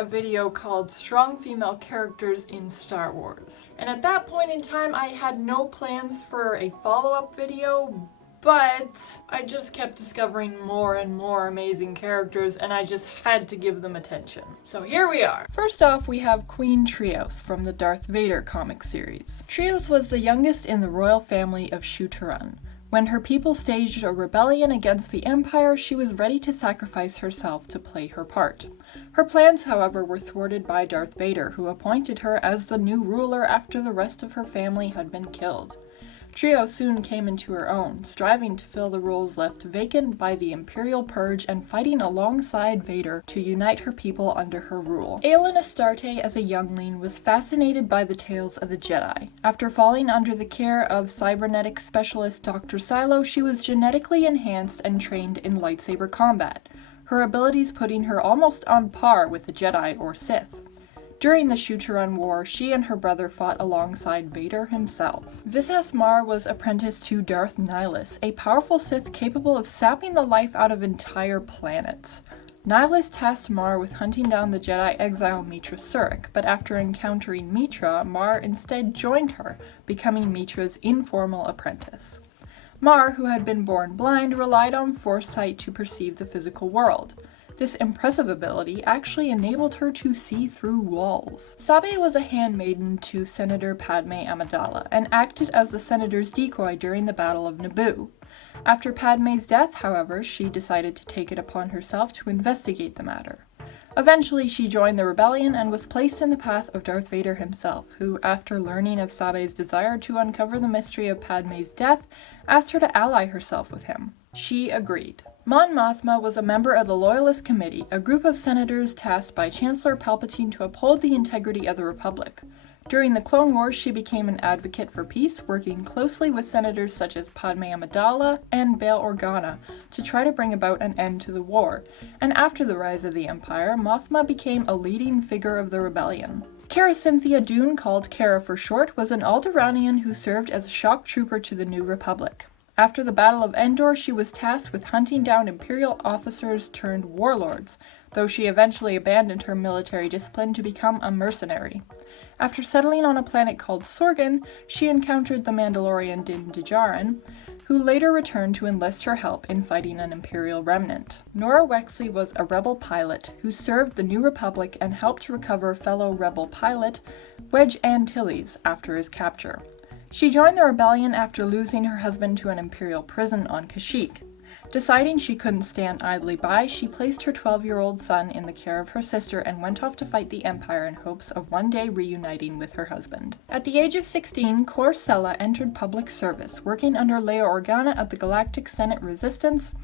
a video called Strong Female Characters in Star Wars. And at that point in time, I had no plans for a follow-up video, but I just kept discovering more and more amazing characters, and I just had to give them attention. So here we are. First off, we have Queen Trios from the Darth Vader comic series. Trios was the youngest in the royal family of Shu-Turan. When her people staged a rebellion against the Empire, she was ready to sacrifice herself to play her part. Her plans, however, were thwarted by Darth Vader, who appointed her as the new ruler after the rest of her family had been killed. Trio soon came into her own, striving to fill the roles left vacant by the Imperial Purge and fighting alongside Vader to unite her people under her rule. Aelin Astarte, as a youngling, was fascinated by the tales of the Jedi. After falling under the care of cybernetic specialist Dr. Silo, she was genetically enhanced and trained in lightsaber combat, her abilities putting her almost on par with the Jedi or Sith. During the Shu-Turan War, she and her brother fought alongside Vader himself. Visas Marr was apprenticed to Darth Nihilus, a powerful Sith capable of sapping the life out of entire planets. Nihilus tasked Marr with hunting down the Jedi exile Mitra Surik, but after encountering Mitra, Marr instead joined her, becoming Mitra's informal apprentice. Marr, who had been born blind, relied on foresight to perceive the physical world. This impressive ability actually enabled her to see through walls. Sabe was a handmaiden to Senator Padme Amidala and acted as the senator's decoy during the Battle of Naboo. After Padme's death, however, she decided to take it upon herself to investigate the matter. Eventually, she joined the rebellion and was placed in the path of Darth Vader himself, who, after learning of Sabe's desire to uncover the mystery of Padme's death, asked her to ally herself with him. She agreed. Mon Mothma was a member of the Loyalist Committee, a group of senators tasked by Chancellor Palpatine to uphold the integrity of the Republic. During the Clone Wars, she became an advocate for peace, working closely with senators such as Padme Amidala and Bail Organa to try to bring about an end to the war, and after the rise of the Empire, Mothma became a leading figure of the rebellion. Cara Cynthia Dune, called Cara for short, was an Alderaanian who served as a shock trooper to the New Republic. After the Battle of Endor, she was tasked with hunting down Imperial officers turned warlords, though she eventually abandoned her military discipline to become a mercenary. After settling on a planet called Sorgan, she encountered the Mandalorian Din Djarin, who later returned to enlist her help in fighting an Imperial remnant. Nora Wexley was a rebel pilot who served the New Republic and helped recover fellow rebel pilot Wedge Antilles after his capture. She joined the rebellion after losing her husband to an Imperial prison on Kashyyyk. Deciding she couldn't stand idly by, she placed her 12-year-old son in the care of her sister and went off to fight the Empire in hopes of one day reuniting with her husband. At the age of 16, Kor Sella entered public service, working under Leia Organa at the Galactic Senate Resistance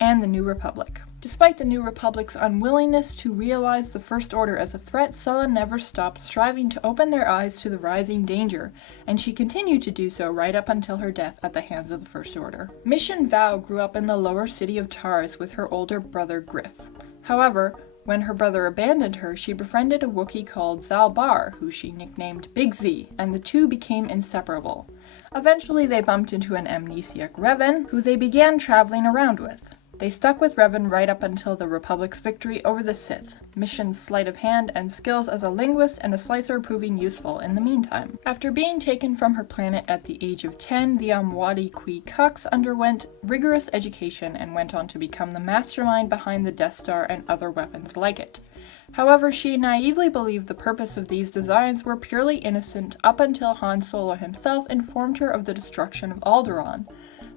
and the New Republic. Despite the New Republic's unwillingness to realize the First Order as a threat, Sella never stopped striving to open their eyes to the rising danger, and she continued to do so right up until her death at the hands of the First Order. Mission Vao grew up in the lower city of Tars with her older brother Griff. However, when her brother abandoned her, she befriended a Wookiee called Zalbar, who she nicknamed Big Z, and the two became inseparable. Eventually, they bumped into an amnesiac Revan, who they began traveling around with. They stuck with Revan right up until the Republic's victory over the Sith, Mission's sleight of hand and skills as a linguist and a slicer proving useful in the meantime. After being taken from her planet at the age of 10, the Amwadi Kui Kux underwent rigorous education and went on to become the mastermind behind the Death Star and other weapons like it. However, she naively believed the purpose of these designs were purely innocent up until Han Solo himself informed her of the destruction of Alderaan.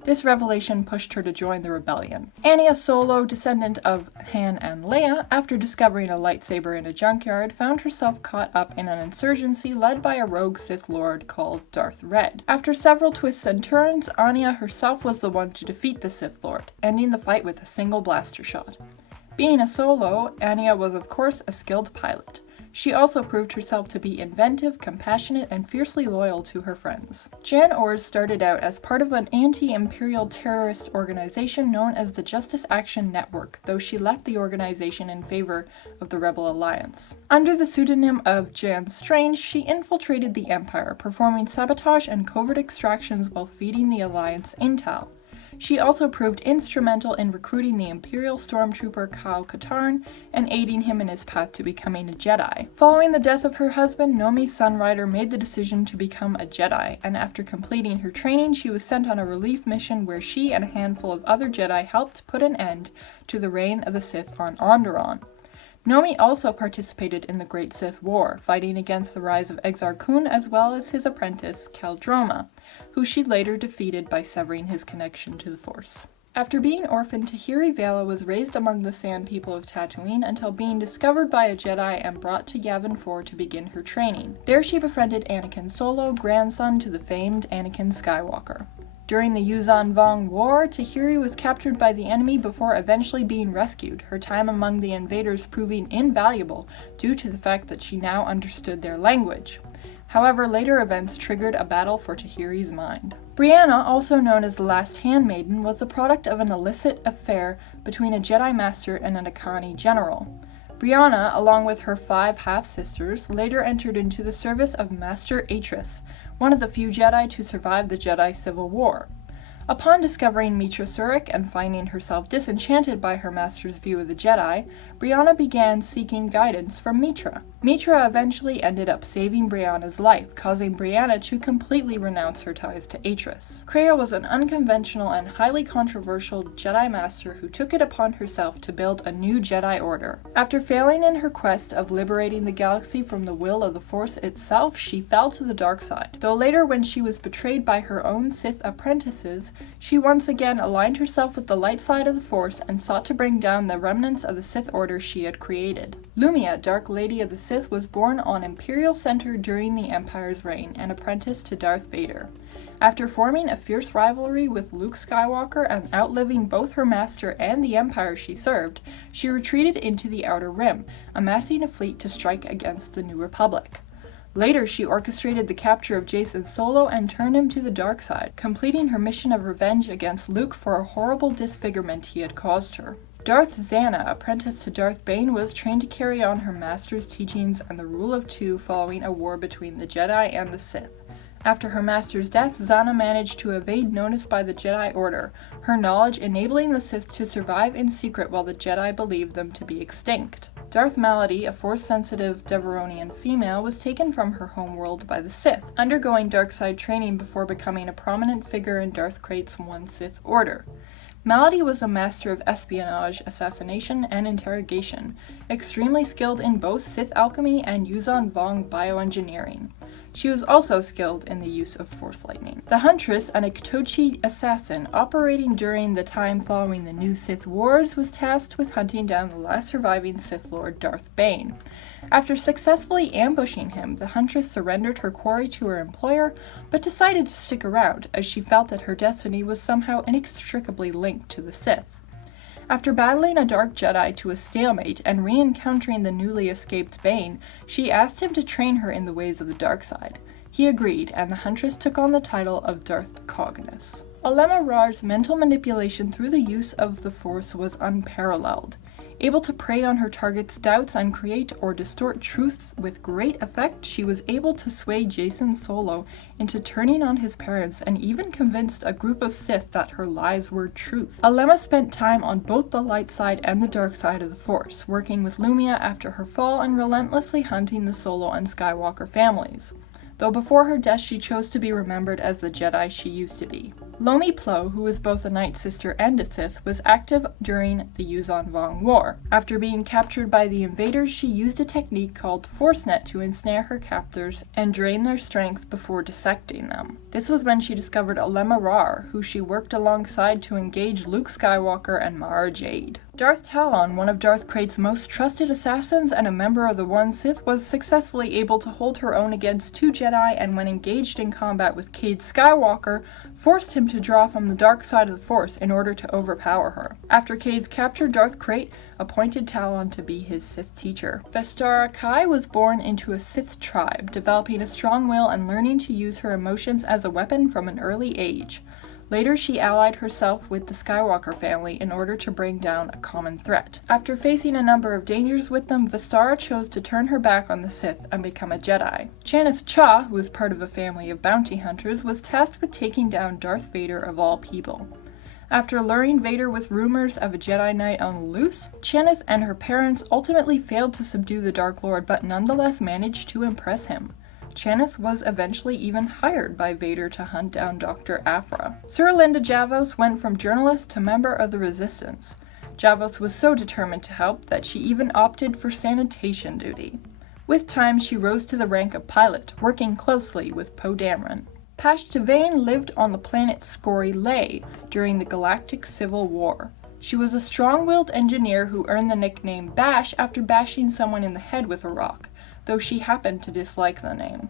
This revelation pushed her to join the rebellion. Anya Solo, descendant of Han and Leia, after discovering a lightsaber in a junkyard, found herself caught up in an insurgency led by a rogue Sith Lord called Darth Red. After several twists and turns, Anya herself was the one to defeat the Sith Lord, ending the fight with a single blaster shot. Being a Solo, Anya was of course a skilled pilot. She also proved herself to be inventive, compassionate, and fiercely loyal to her friends. Jan Ors started out as part of an anti-imperial terrorist organization known as the Justice Action Network, though she left the organization in favor of the Rebel Alliance. Under the pseudonym of Jan Strange, she infiltrated the Empire, performing sabotage and covert extractions while feeding the Alliance intel. She also proved instrumental in recruiting the Imperial Stormtrooper Kyle Katarn and aiding him in his path to becoming a Jedi. Following the death of her husband, Nomi's son Ryder made the decision to become a Jedi, and after completing her training, she was sent on a relief mission where she and a handful of other Jedi helped put an end to the reign of the Sith on Onderon. Nomi also participated in the Great Sith War, fighting against the rise of Exar Kun as well as his apprentice, Cal Droma, who she later defeated by severing his connection to the Force. After being orphaned, Tahiri Vela was raised among the Sand People of Tatooine until being discovered by a Jedi and brought to Yavin 4 to begin her training. There she befriended Anakin Solo, grandson to the famed Anakin Skywalker. During the Yuuzhan Vong War, Tahiri was captured by the enemy before eventually being rescued, her time among the invaders proving invaluable due to the fact that she now understood their language. However, later events triggered a battle for Tahiri's mind. Brianna, also known as the Last Handmaiden, was the product of an illicit affair between a Jedi Master and an Akani general. Brianna, along with her 5 half-sisters, later entered into the service of Master Atris, one of the few Jedi to survive the Jedi Civil War. Upon discovering Mitra Surik and finding herself disenchanted by her master's view of the Jedi, Brianna began seeking guidance from Mitra. Mitra eventually ended up saving Brianna's life, causing Brianna to completely renounce her ties to Atris. Kreia was an unconventional and highly controversial Jedi Master who took it upon herself to build a new Jedi Order. After failing in her quest of liberating the galaxy from the will of the Force itself, she fell to the dark side. Though later, when she was betrayed by her own Sith apprentices, she once again aligned herself with the light side of the Force and sought to bring down the remnants of the Sith Order she had created. Lumia, Dark Lady of the Sith, was born on Imperial Center during the Empire's reign and apprenticed to Darth Vader. After forming a fierce rivalry with Luke Skywalker and outliving both her master and the Empire she served, she retreated into the Outer Rim, amassing a fleet to strike against the New Republic. Later, she orchestrated the capture of Jacen Solo and turned him to the dark side, completing her mission of revenge against Luke for a horrible disfigurement he had caused her. Darth Zana, apprenticed to Darth Bane, was trained to carry on her master's teachings and the rule of 2 following a war between the Jedi and the Sith. After her master's death, Zana managed to evade notice by the Jedi Order, her knowledge enabling the Sith to survive in secret while the Jedi believed them to be extinct. Darth Malady, a Force-sensitive Deveronian female, was taken from her homeworld by the Sith, undergoing dark-side training before becoming a prominent figure in Darth Krayt's One Sith Order. Malady was a master of espionage, assassination, and interrogation, extremely skilled in both Sith alchemy and Yuuzhan Vong bioengineering. She was also skilled in the use of Force lightning. The Huntress, an Iktochi assassin operating during the time following the New Sith Wars, was tasked with hunting down the last surviving Sith Lord, Darth Bane. After successfully ambushing him, the Huntress surrendered her quarry to her employer, but decided to stick around, as she felt that her destiny was somehow inextricably linked to the Sith. After battling a Dark Jedi to a stalemate and re-encountering the newly escaped Bane, she asked him to train her in the ways of the dark side. He agreed, and the Huntress took on the title of Darth Cognus. Alema Rar's mental manipulation through the use of the Force was unparalleled. Able to prey on her target's doubts and create or distort truths with great effect, she was able to sway Jacen Solo into turning on his parents and even convinced a group of Sith that her lies were truth. Alema spent time on both the light side and the dark side of the Force, working with Lumia after her fall and relentlessly hunting the Solo and Skywalker families. Though before her death she chose to be remembered as the Jedi she used to be. Lomi Plo, who was both a Night Sister and a Sith, was active during the Yuuzhan Vong War. After being captured by the invaders, she used a technique called Force Net to ensnare her captors and drain their strength before dissecting them. This was when she discovered Alema Rar, who she worked alongside to engage Luke Skywalker and Mara Jade. Darth Talon, one of Darth Krayt's most trusted assassins and a member of the One Sith, was successfully able to hold her own against 2 Jedi, and when engaged in combat with Cade Skywalker, forced him to draw from the dark side of the Force in order to overpower her. After Cade's capture, Darth Krayt appointed Talon to be his Sith teacher. Vestara Kai was born into a Sith tribe, developing a strong will and learning to use her emotions as a weapon from an early age. Later, she allied herself with the Skywalker family in order to bring down a common threat. After facing a number of dangers with them, Vestara chose to turn her back on the Sith and become a Jedi. Janeth Cha, who was part of a family of bounty hunters, was tasked with taking down Darth Vader of all people. After luring Vader with rumors of a Jedi Knight on the loose, Channith and her parents ultimately failed to subdue the Dark Lord but nonetheless managed to impress him. Channith was eventually even hired by Vader to hunt down Dr. Aphra. Sir Linda Javos went from journalist to member of the Resistance. Javos was so determined to help that she even opted for sanitation duty. With time, she rose to the rank of pilot, working closely with Poe Dameron. Pash Tevane lived on the planet Scori Lay during the Galactic Civil War. She was a strong-willed engineer who earned the nickname Bash after bashing someone in the head with a rock, though she happened to dislike the name.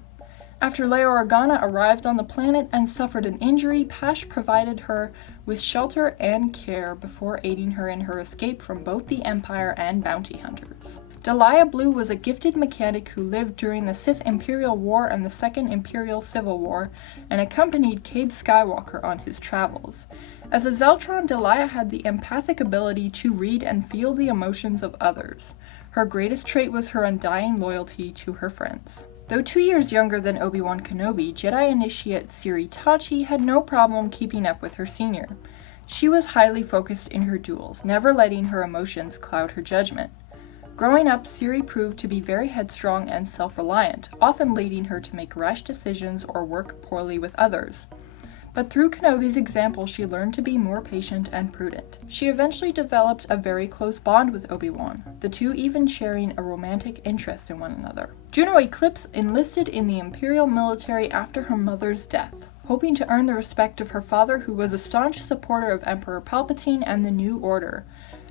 After Leia Organa arrived on the planet and suffered an injury, Pash provided her with shelter and care before aiding her in her escape from both the Empire and bounty hunters. Delia Blue was a gifted mechanic who lived during the Sith Imperial War and the Second Imperial Civil War and accompanied Cade Skywalker on his travels. As a Zeltron, Delia had the empathic ability to read and feel the emotions of others. Her greatest trait was her undying loyalty to her friends. Though 2 years younger than Obi-Wan Kenobi, Jedi Initiate Siri Tachi had no problem keeping up with her senior. She was highly focused in her duels, never letting her emotions cloud her judgment. Growing up, Siri proved to be very headstrong and self-reliant, often leading her to make rash decisions or work poorly with others. But through Kenobi's example, she learned to be more patient and prudent. She eventually developed a very close bond with Obi-Wan, the two even sharing a romantic interest in one another. Juno Eclipse enlisted in the Imperial military after her mother's death, hoping to earn the respect of her father, who was a staunch supporter of Emperor Palpatine and the New Order.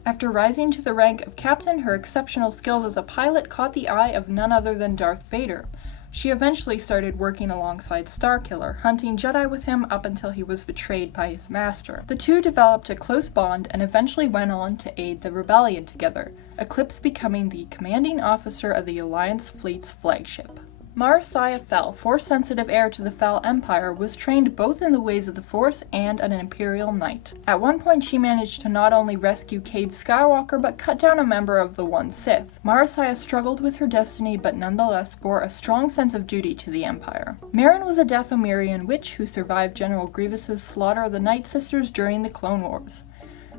After rising to the rank of captain, her exceptional skills as a pilot caught the eye of none other than Darth Vader. She eventually started working alongside Starkiller, hunting Jedi with him up until he was betrayed by his master. The two developed a close bond and eventually went on to aid the rebellion together, Eclipse becoming the commanding officer of the Alliance fleet's flagship. Mara Saya Fel, Force-sensitive heir to the Fel Empire, was trained both in the ways of the Force and an Imperial Knight. At one point, she managed to not only rescue Cade Skywalker, but cut down a member of the One Sith. Mara Saya struggled with her destiny, but nonetheless bore a strong sense of duty to the Empire. Merrin was a Dathomirian witch who survived General Grievous's slaughter of the Night Sisters during the Clone Wars.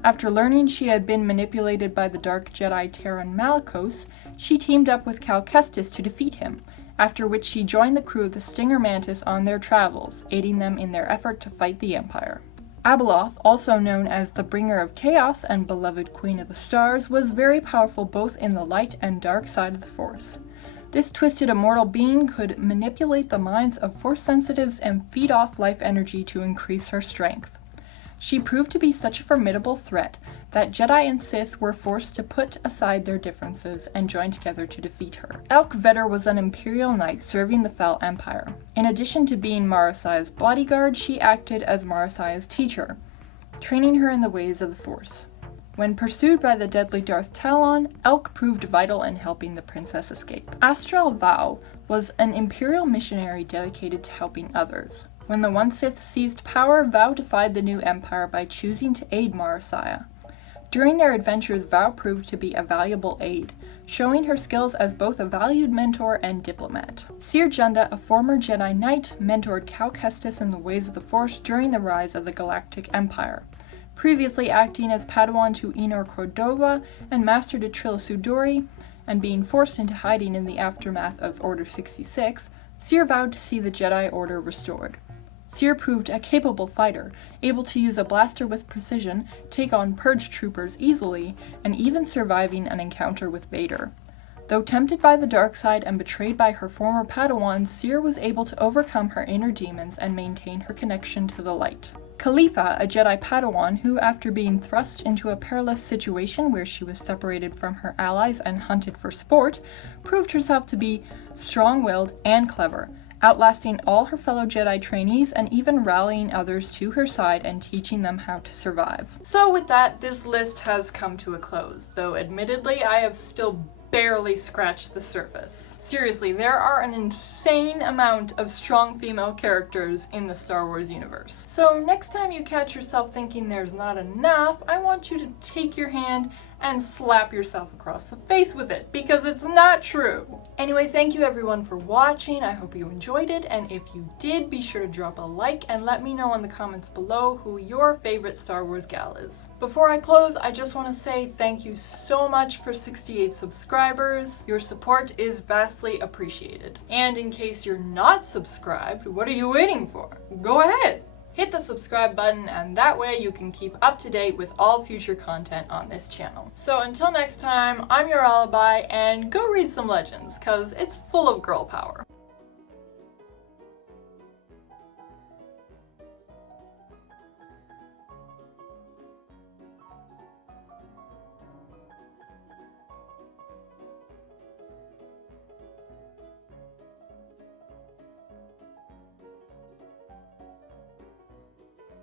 After learning she had been manipulated by the Dark Jedi Terran Malicos, she teamed up with Cal Kestis to defeat him, after which she joined the crew of the Stinger Mantis on their travels, aiding them in their effort to fight the Empire. Abeloth, also known as the Bringer of Chaos and beloved Queen of the Stars, was very powerful both in the light and dark side of the Force. This twisted immortal being could manipulate the minds of Force sensitives and feed off life energy to increase her strength. She proved to be such a formidable threat that Jedi and Sith were forced to put aside their differences and join together to defeat her. Elk Vedder was an Imperial Knight serving the Fel Empire. In addition to being Mara Saya's bodyguard, she acted as Mara Saya's teacher, training her in the ways of the Force. When pursued by the deadly Darth Talon, Elk proved vital in helping the princess escape. Astral Vow was an Imperial missionary dedicated to helping others. When the One Sith seized power, Vow defied the new Empire by choosing to aid Mara Saya. During their adventures, Vow proved to be a valuable aid, showing her skills as both a valued mentor and diplomat. Seer Junda, a former Jedi Knight, mentored Cal Kestis in the ways of the Force during the rise of the Galactic Empire. Previously acting as Padawan to Enor Cordova and Master to Trill Sudori, and being forced into hiding in the aftermath of Order 66, Seer vowed to see the Jedi Order restored. Seer proved a capable fighter, able to use a blaster with precision, take on purge troopers easily, and even surviving an encounter with Vader. Though tempted by the dark side and betrayed by her former Padawan, Seer was able to overcome her inner demons and maintain her connection to the light. Khalifa, a Jedi Padawan who, after being thrust into a perilous situation where she was separated from her allies and hunted for sport, proved herself to be strong-willed and clever, outlasting all her fellow Jedi trainees and even rallying others to her side and teaching them how to survive. So with that, this list has come to a close, though admittedly I have still barely scratched the surface. Seriously, there are an insane amount of strong female characters in the Star Wars universe. So next time you catch yourself thinking there's not enough, I want you to take your hand and slap yourself across the face with it, because it's not true. Anyway, thank you everyone for watching. I hope you enjoyed it, and if you did, be sure to drop a like and let me know in the comments below who your favorite Star Wars gal is. Before I close, I just want to say thank you so much for 68 subscribers. Your support is vastly appreciated. And in case you're not subscribed, what are you waiting for? Go ahead! Hit the subscribe button, and that way you can keep up to date with all future content on this channel. So until next time, I'm your alibi, and go read some Legends, cause it's full of girl power.